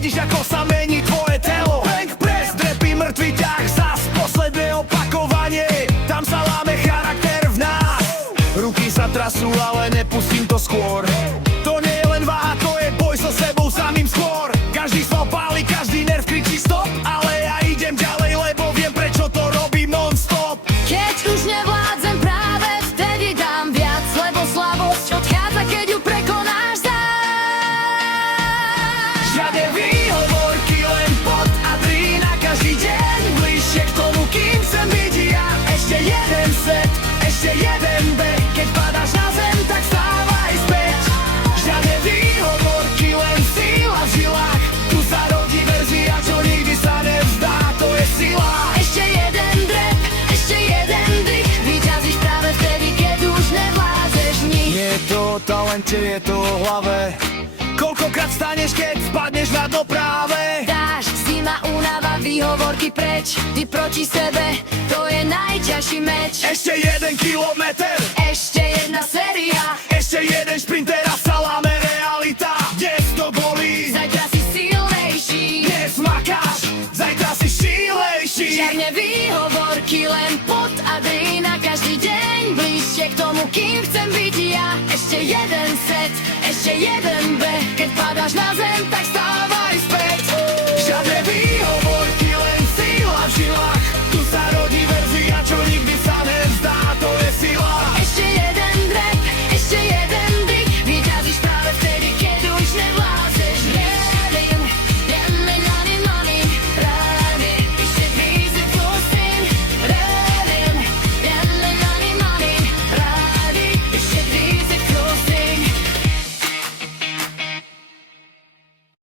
Vidíš, ako sa mení tvoje telo. Bank press, drepy, mŕtvy ťah, zas posledné opakovanie. Tam sa láme charakter v nás. Ruky sa trasú, ale nepustím to skôr. To nie je len váha, to je boj so sebou samým skôr. Každý sval páli, každý nerv kričí stop, ale ja idem ďalej, lebo viem, prečo to robím non-stop. Keď už nevládzem, práve vtedy dám viac, lebo slabosť odchádza, keď ju prekonáš sám. Žiadne výhovorky, len pot a drína. Každý deň bližšie k tomu, kým chcem byť ja. Ešte jeden set, ešte jeden beh. Keď padáš na zem, tak stávaj späť. Žiadne výhovorky, len sila v žilách. Tu sa rodí verzia, čo nikdy sa nevzdá. To je sila. Ešte jeden drep, ešte jeden dých. Vyťazíš práve vtedy, keď už nevládzeš nič. Nie je to o talente, je to o hlave. Koľkokrát staneš, keď spadneš na dopráve. Dáš, zima, únava, výhovorky preč. Ty proti sebe, to je najťažší meč. Ešte jeden kilometer, Ešte jedna séria, ešte jeden šprinter a sa láme realita. Dnes to bolí, zajtra si silnejší. dnes makáš, zajtra si šílejší. Žiadne výhovorky, len pot a drína. Každý deň bližšie k tomu, kým chcem byť ja. Ešte jeden set, ešte jeden beh. Keď padáš na